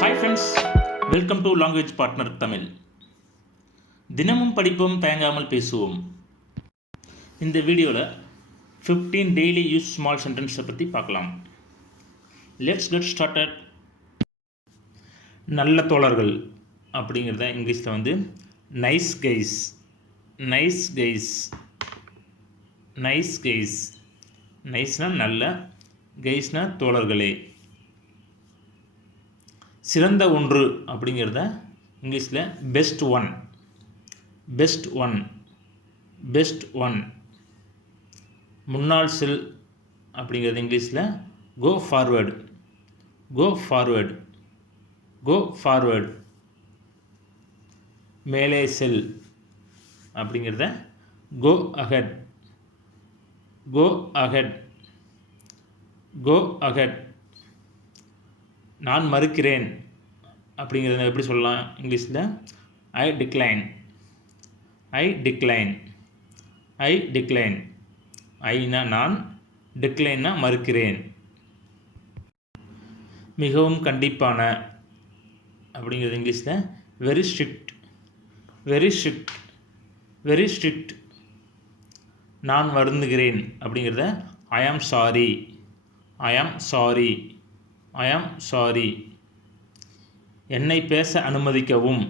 Hi friends, welcome to language partner Tamil. தினமும் படிப்போம், தயங்காமல் பேசுவோம். இந்த வீடியோவில் 15 டெய்லி யூஸ் ஸ்மால் சென்டென்ஸை பற்றி பார்க்கலாம். Let's get started. நல்ல தோழர்கள் அப்படிங்கிறத இங்கிலீஷில் வந்து nice guys, nice guys, nice guys. நைஸ்னால் நல்ல, கைஸ்னால் தோழர்களே. சிறந்த ஒன்று அப்படிங்கிறத இங்கிலீஷில் best one, best one, best one. முன்னால் செல் அப்படிங்கிறது இங்கிலீஷில் go forward, go forward, go forward. மேலே செல் அப்படிங்கிறத go ahead, go ahead, go ahead. நான் மறுக்கிறேன் அப்படிங்கிறத எப்படி சொல்லலாம் இங்கிலீஷில் I decline, I decline, I decline. ஐனா நான், டிக்ளைன்னா மறுக்கிறேன். மிகவும் கண்டிப்பான அப்படிங்கிறது இங்கிலீஷில் very strict, very strict, very strict. நான் வருந்துகிறேன் அப்படிங்கிறத ஐ am sorry, I am sorry, I am sorry. என்னை பேச அனுமதிக்கவும்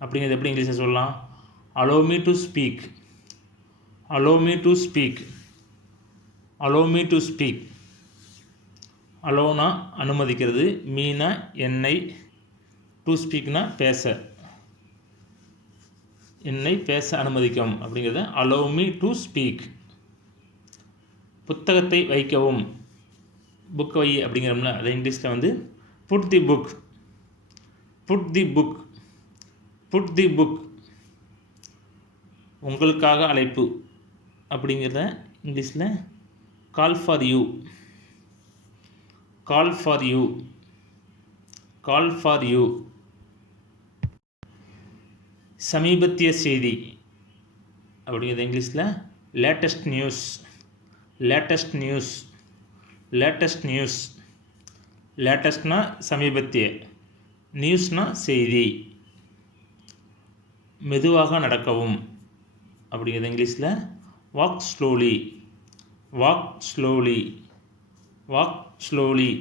அப்படிங்கிறது எப்படி இங்கிலீஷில் சொல்லலாம்? Allow me to speak, allow me to speak, allow me to speak. அலோனா அனுமதிக்கிறது, மீனா என்னை, டு ஸ்பீக்னா பேச, என்னை பேச அனுமதிக்கவும் அப்படிங்கிறத அலோவ் மீ டு ஸ்பீக். புத்தகத்தை வைக்கவும், புக் வை அப்படிங்கிறோம்ல, அதை இங்கிலீஷில் வந்து put the book, put the book, put the book. உங்களுக்காக அழைப்பு அப்படிங்கிறத இங்கிலீஷில் call for you, call for you, call for you. சமீபத்திய செய்தி அப்படிங்கிறது இங்கிலீஷில் latest news, latest news, latest news. லேட்டஸ்ட்னா சமீபத்திய, நியூஸ்னா செய்தி. மெதுவாக நடக்கவும் அப்படிங்கிறது இங்கிலீஷில் walk slowly, walk slowly, walk slowly.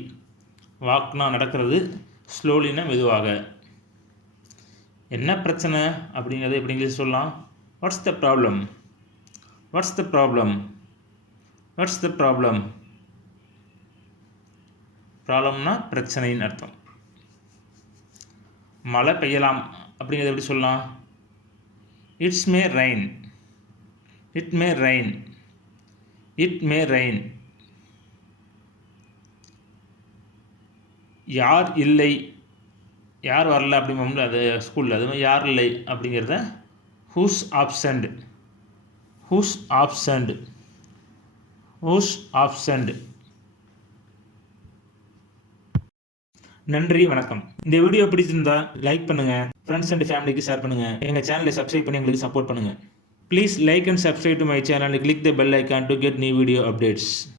வாக்னா நடக்கிறது, ஸ்லோலினா மெதுவாக. என்ன பிரச்சனை அப்படிங்கிறது எப்படி இங்கிலீஷ் சொல்லலாம்? What's the problem, what's the problem, what's the problem. ப்ராப்ளம்னா பிரச்சனைன்னு அர்த்தம். மழை பெய்யலாம் அப்படிங்கிறது எப்படி சொல்லலாம்? It's May rain, it may rain, it may rain. யார் இல்லை, யார் வரல அப்படிம்போம்ல, அது ஸ்கூலில் அது மாதிரி யார் இல்லை அப்படிங்கிறத who's absent, who's absent, who's absent. நன்றி, வணக்கம். இந்த வீடியோ பிடிச்சிருந்தா லைக் பண்ணுங்கள், ஃப்ரெண்ட்ஸ் அண்ட் ஃபேமிலிக்கு ஷேர் பண்ணுங்கள். எங்கள் சேனலை சப்ஸ்கிரைப் பண்ணி எங்களுக்கு சப்போர்ட் பண்ணுங்கள். Please like and subscribe to my channel and click the bell icon to get new video updates.